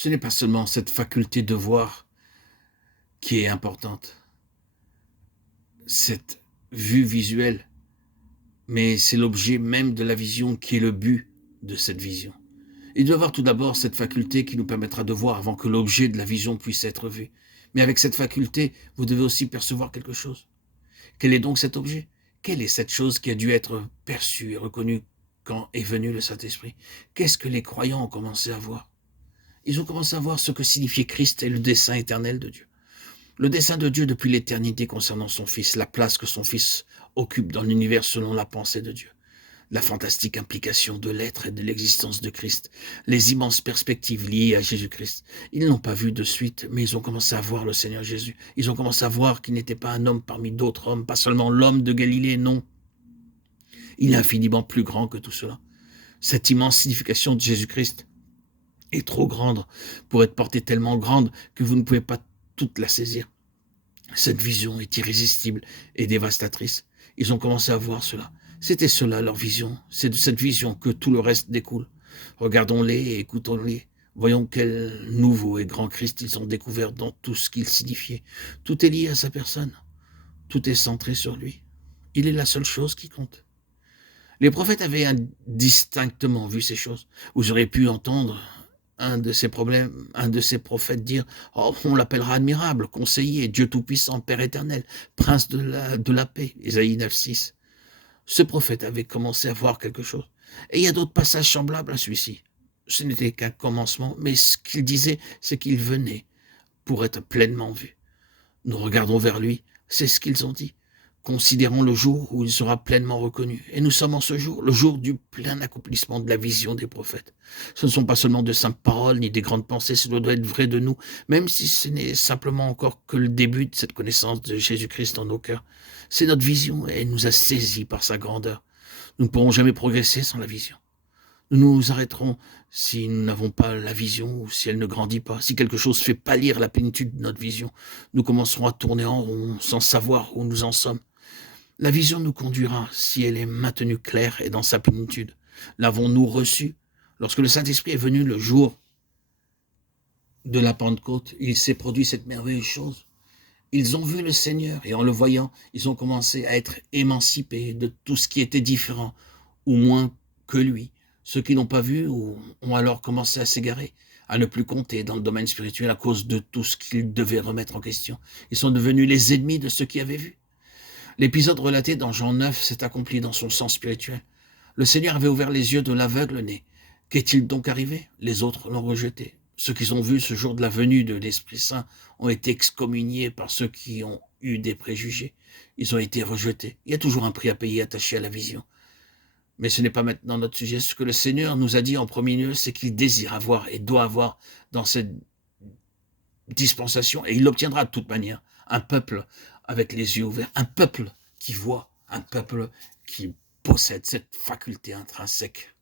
Ce n'est pas seulement cette faculté de voir qui est importante, cette vue visuelle, mais c'est l'objet même de la vision qui est le but de cette vision. Il doit y avoir tout d'abord cette faculté qui nous permettra de voir avant que l'objet de la vision puisse être vu. Mais avec cette faculté, vous devez aussi percevoir quelque chose. Quel est donc cet objet? Quelle est cette chose qui a dû être perçue et reconnue quand est venu le Saint-Esprit? Qu'est-ce que les croyants ont commencé à voir? Ils ont commencé à voir ce que signifiait Christ et le dessein éternel de Dieu. Le dessein de Dieu depuis l'éternité concernant son Fils, la place que son Fils occupe dans l'univers selon la pensée de Dieu, la fantastique implication de l'être et de l'existence de Christ, les immenses perspectives liées à Jésus-Christ. Ils n'ont pas vu de suite, mais ils ont commencé à voir le Seigneur Jésus. Ils ont commencé à voir qu'il n'était pas un homme parmi d'autres hommes, pas seulement l'homme de Galilée, non. Il est infiniment plus grand que tout cela. Cette immense signification de Jésus-Christ est trop grande pour être portée tellement grande que vous ne pouvez pas toute la saisir. Cette vision est irrésistible et dévastatrice. Ils ont commencé à voir cela. C'était cela leur vision. C'est de cette vision que tout le reste découle. Regardons-les et écoutons-les. Voyons quel nouveau et grand Christ ils ont découvert dans tout ce qu'il signifiait. Tout est lié à sa personne. Tout est centré sur lui. Il est la seule chose qui compte. Les prophètes avaient indistinctement vu ces choses. Vous aurez pu entendre un de ces prophètes dire « Oh, on l'appellera admirable, conseiller, Dieu tout-puissant, Père éternel, prince de la paix », Ésaïe 9,6. Ce prophète avait commencé à voir quelque chose. Et il y a d'autres passages semblables à celui-ci. Ce n'était qu'un commencement, mais ce qu'il disait, c'est qu'il venait pour être pleinement vu. Nous regardons vers lui, c'est ce qu'ils ont dit. Considérons le jour où il sera pleinement reconnu. Et nous sommes en ce jour, le jour du plein accomplissement de la vision des prophètes. Ce ne sont pas seulement de simples paroles ni des grandes pensées, cela doit être vrai de nous, même si ce n'est simplement encore que le début de cette connaissance de Jésus-Christ dans nos cœurs. C'est notre vision et elle nous a saisis par sa grandeur. Nous ne pourrons jamais progresser sans la vision. Nous nous arrêterons si nous n'avons pas la vision ou si elle ne grandit pas. Si quelque chose fait pâlir la plénitude de notre vision, nous commencerons à tourner en rond sans savoir où nous en sommes. La vision nous conduira si elle est maintenue claire et dans sa plénitude. L'avons-nous reçue? Lorsque le Saint-Esprit est venu le jour de la Pentecôte, il s'est produit cette merveilleuse chose. Ils ont vu le Seigneur et en le voyant, ils ont commencé à être émancipés de tout ce qui était différent ou moins que lui. Ceux qui n'ont pas vu ont alors commencé à s'égarer, à ne plus compter dans le domaine spirituel à cause de tout ce qu'ils devaient remettre en question. Ils sont devenus les ennemis de ceux qui avaient vu. L'épisode relaté dans Jean 9 s'est accompli dans son sens spirituel. Le Seigneur avait ouvert les yeux de l'aveugle-né. Qu'est-il donc arrivé? Les autres l'ont rejeté. Ceux qui ont vu ce jour de la venue de l'Esprit Saint ont été excommuniés par ceux qui ont eu des préjugés. Ils ont été rejetés. Il y a toujours un prix à payer attaché à la vision. Mais ce n'est pas maintenant notre sujet. Ce que le Seigneur nous a dit en premier lieu, c'est qu'il désire avoir et doit avoir dans cette dispensation, et il l'obtiendra de toute manière, un peuple avec les yeux ouverts, un peuple qui voit, un peuple qui possède cette faculté intrinsèque